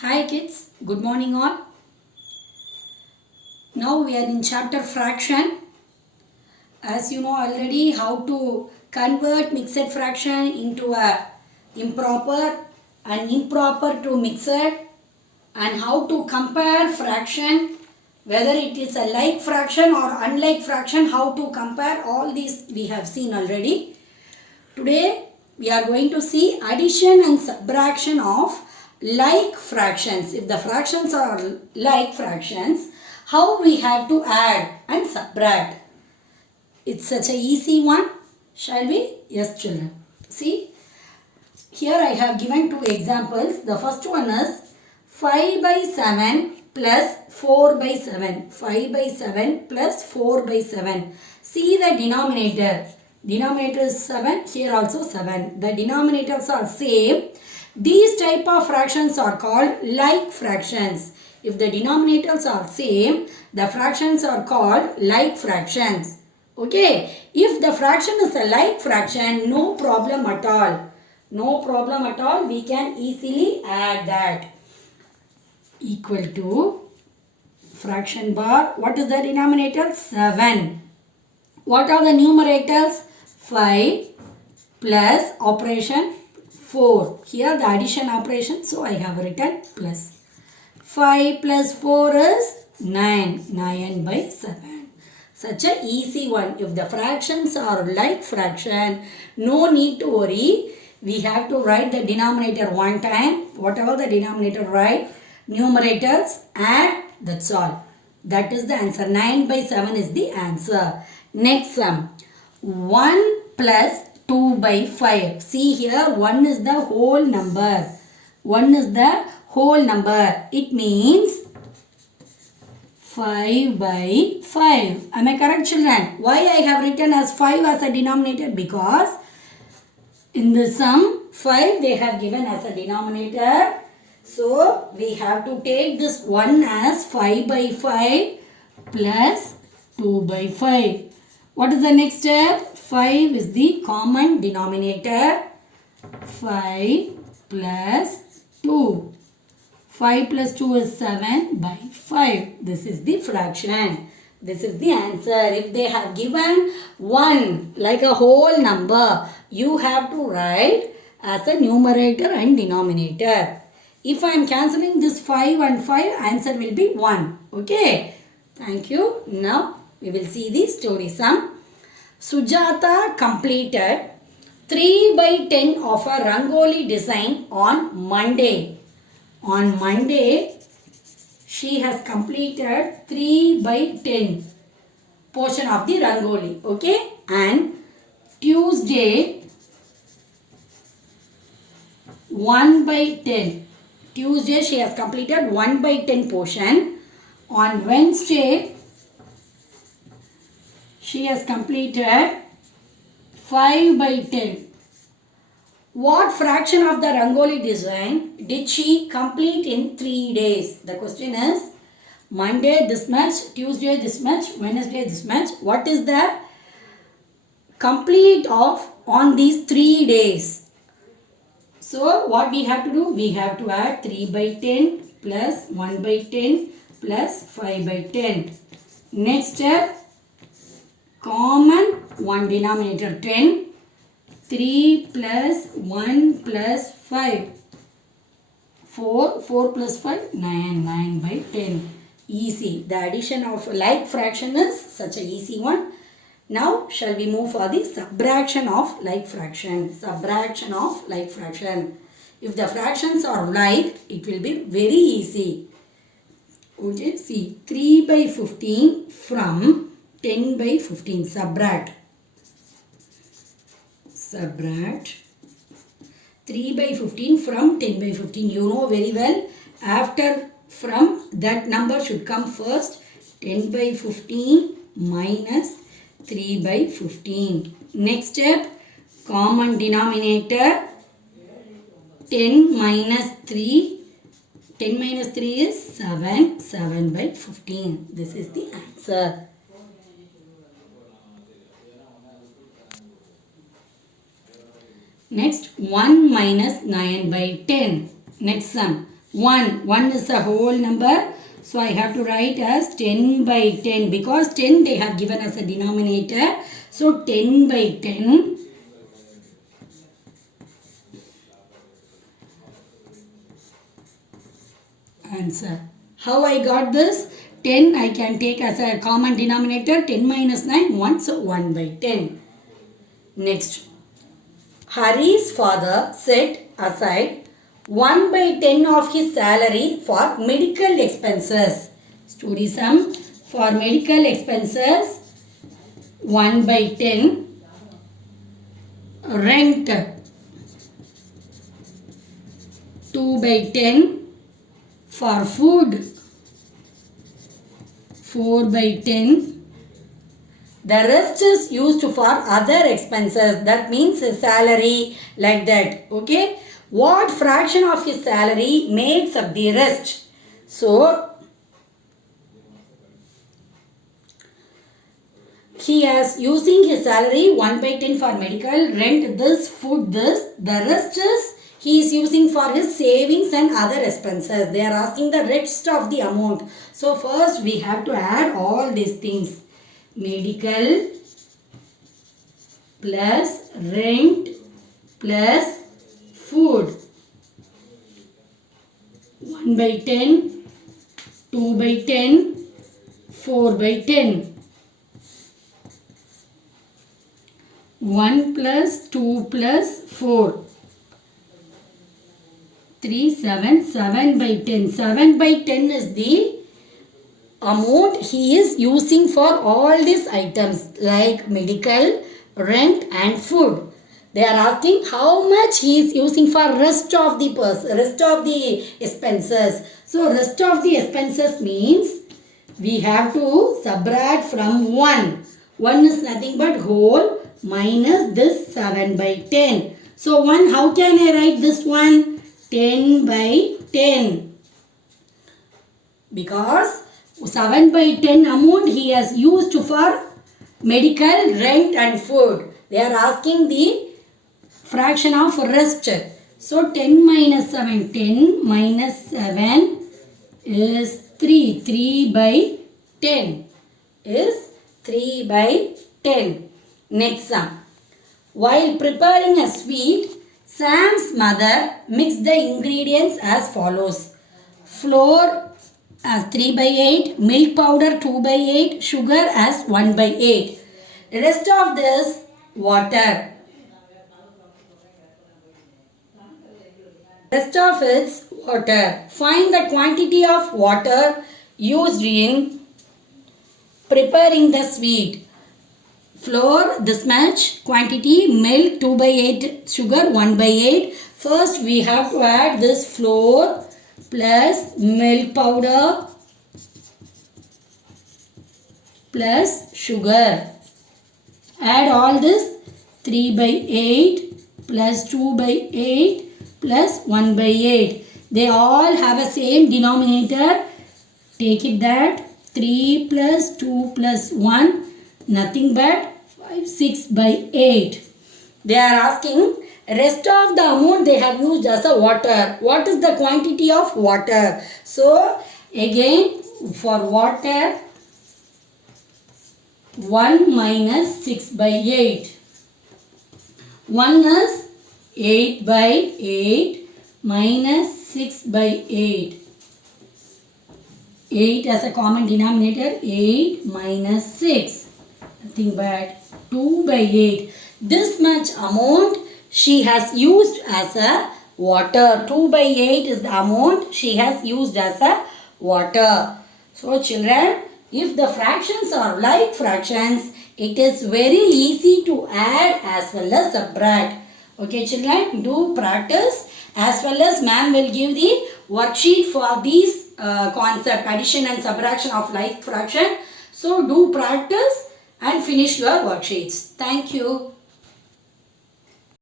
Hi kids, good morning all. Now we are in chapter fraction. As you know already how to convert mixed fraction into a improper and improper to mixed, and how to compare fraction, whether it is a like fraction or unlike fraction, how to compare, all these we have seen already. Today we are going to see addition and subtraction of like fractions. If the fractions are like fractions, how we have to add and subtract. It's such a easy one. Shall we? Yes children. See, here I have given two examples. The first one is 5 by 7 plus 4 by 7. 5 by 7 plus 4 by 7. See the denominator. Denominator is 7. Here also 7. The denominators are same. These type of fractions are called like fractions. If the denominators are same, the fractions are called like fractions. Okay. If the fraction is a like fraction, no problem at all. No problem at all. We can easily add that. Equal to fraction bar. What is the denominator? 7. What are the numerators? 5 plus operation 4. Here the addition operation. So I have written plus. 5 plus 4 is 9. 9 by 7. Such a easy one. If the fractions are like fraction, no need to worry. We have to write the denominator one time. Whatever the denominator write, numerators add, that's all. That is the answer. 9 by 7 is the answer. Next sum. 1 plus 2 by 5. See here, 1 is the whole number. 1 is the whole number. It means 5 by 5. Am I correct children? Why I have written as 5 as a denominator? Because in the sum 5 they have given as a denominator. So we have to take this 1 as 5 by 5 plus 2 by 5. What is the next step? 5 is the common denominator. 5 plus 2. 5 plus 2 is 7 by 5. This is the fraction. This is the answer. If they have given 1 like a whole number, you have to write as a numerator and denominator. If I am cancelling this 5 and 5, answer will be 1. Okay. Thank you. Now we will see the story sum. Sujata completed 3 by 10 of a Rangoli design on Monday. On Monday, she has completed 3 by 10 portion of the Rangoli. Okay. And Tuesday, 1 by 10. Tuesday, she has completed 1 by 10 portion. On Wednesday, she has completed 5 by 10. What fraction of the Rangoli design did she complete in 3 days? The question is, Monday this much, Tuesday this much, Wednesday this much. What is the complete of on these 3 days? So what we have to do? We have to add 3 by 10 plus 1 by 10 plus 5 by 10. Next step, common one denominator 10. 3 plus 1 plus 5. 4. 4 plus 5. 9. 9 by 10. Easy. The addition of like fraction is such a easy one. Now shall we move for the subtraction of like fraction. Subtraction of like fraction. If the fractions are like, it will be very easy. Okay. See. 3 by 15 from 10 by 15. Subtract. Subtract 3 by 15 from 10 by 15. You know very well. After from, that number should come first. 10 by 15 minus 3 by 15. Next step, common denominator 10 minus 3. 10 minus 3 is 7. 7 by 15. This is the answer. Next, 1 minus 9 by 10. Next sum. 1 is a whole number. So I have to write as 10 by 10 because 10 they have given as a denominator. So 10 by 10. Answer. How I got this? 10 I can take as a common denominator. 10 minus 9, 1. So 1 by 10. Next. Hari's father set aside 1 by 10 of his salary for medical expenses. Story sum. For medical expenses, 1 by 10. Rent, 2 by 10. For food, 4 by 10. The rest is used for other expenses. That means his salary, like that. Okay. What fraction of his salary makes up the rest? So, he is using his salary 1 by 10 for medical, rent this, food this. The rest is he is using for his savings and other expenses. They are asking the rest of the amount. So first we have to add all these things. Medical plus rent plus food. 1 by 10, 2 by 10, 4 by 10. 1 plus 2 plus 4. 3, 7, 7 by 10. 7 by 10 is the amount he is using for all these items like medical, rent and food. They are asking how much he is using for rest of the expenses. So rest of the expenses means we have to subtract from 1. 1 is nothing but whole minus this 7 by 10. So 1, how can I write this one? 10 by 10. Because 7 by 10 amount he has used for medical, rent and food. They are asking the fraction of rest. So 10 minus 7, 10 minus 7 is 3. 3 by 10 is 3 by 10. Next sum. While preparing a sweet, Sam's mother mixed the ingredients as follows. Flour as 3 by 8, milk powder 2 by 8, sugar as 1 by 8. Rest of this water. Rest of its water. Find the quantity of water used in preparing the sweet. Flour this much quantity, milk 2 by 8, sugar 1 by 8. First we have to add this flour plus milk powder plus sugar. Add all this 3 by 8 plus 2 by 8 plus 1 by 8. They all have a same denominator. Take it that 3 plus 2 plus 1 nothing but 5, 6 by 8. They are asking rest of the amount they have used as a water. What is the quantity of water? So again for water 1 minus 6 by 8. 1 is 8 by 8 minus 6 by 8. 8 as a common denominator, 8 minus 6. Nothing but 2 by 8. This much amount she has used as a water. 2 by 8 is the amount she has used as a water. So children, if the fractions are like fractions, it is very easy to add as well as subtract. Okay children, do practice as well as ma'am will give the worksheet for these concept addition and subtraction of like fraction. So do practice and finish your worksheets. Thank you.